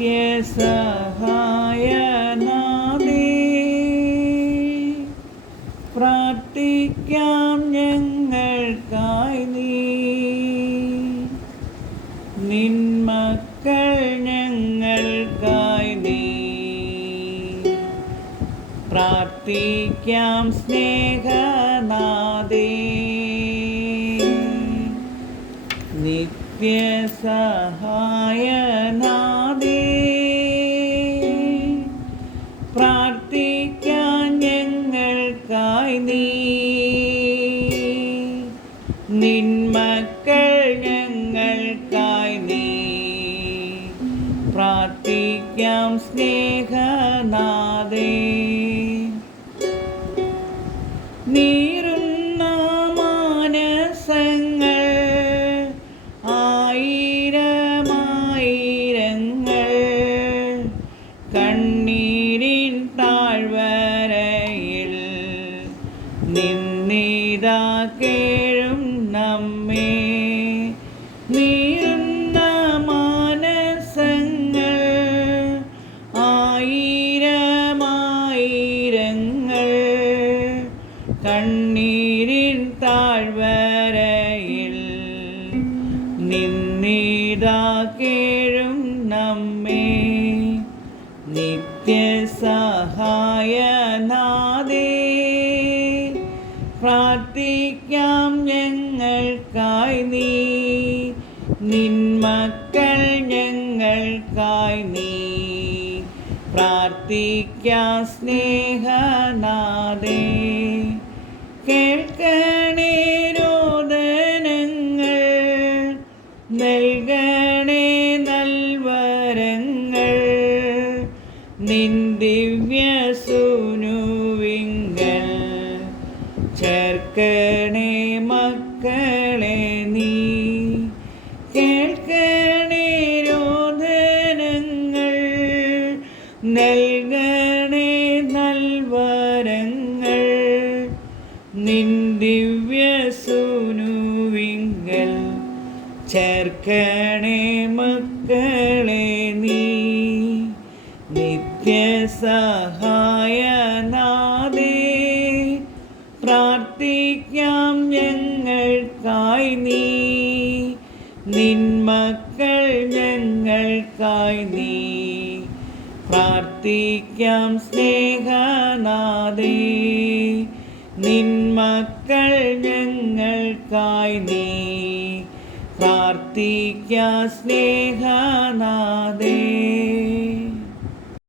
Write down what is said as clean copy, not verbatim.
നിത്യസഹായനാഥേ, പ്രാർത്ഥിക്കാം ഞങ്ങൾക്കായി നീ. നിൻ മക്കൾ ഞങ്ങൾക്കായി നീ. പ്രാർത്ഥിക്കാം സ്നേഹനാഥേ, നിത്യസഹായനാഥേ, പ്രാർത്ഥിക്കാം ഞങ്ങൾക്കായി നീ. നിൻ മക്കൾ ഞങ്ങൾക്കായി നീ. പ്രാർത്ഥിക്കാം സ്നേഹനാഥേ. നീറുന്ന മാനസങ്ങൾ ആയിരമായിരങ്ങൾ, കണ്ണീരിൻ താഴ്വരയിൽ നിന്നിതാ കേഴും നമ്മെ. നീറുന്ന മാനസങ്ങൾ ആയിരമായിരങ്ങൾ, കണ്ണീരിൻ താഴ്വരയിൽ നിന്നിതാ കേഴും നമ്മെ. നിത്യസഹായനാഥേ, പ്രാർത്ഥിക്കാം ഞങ്ങൾക്കായി നീ. നിൻ മക്കൾ ഞങ്ങൾക്കായി നീ. പ്രാർത്ഥിക്കാം സ്നേഹനാഥേ. കേൾക്കണേ രോദനങ്ങൾ, നൽകണേ നൽവരങ്ങൾ. നിൻ ദിവ്യസൂനുവിങ്കൽ ചേർക്കണേ മക്കളെ നീ. കേൾക്കണേ രോദനങ്ങൾ, നൽകണേ നൽവരങ്ങൾ. നിൻ ദിവ്യസൂനുവിങ്കൽ ചേർക്കണേ മക്കളെ നീ. നിത്യസഹായനാഥേ, പ്രാർത്ഥിക്കാം ഞങ്ങൾക്കായി നീ. നിൻ മക്കൾ ഞങ്ങൾക്കായി നീ. പ്രാർത്ഥിക്കാം സ്നേഹനാഥേ, നിൻ മക്കൾ ഞങ്ങൾക്കായി നീ. പ്രാർത്ഥിക്കാം സ്നേഹനാഥേ.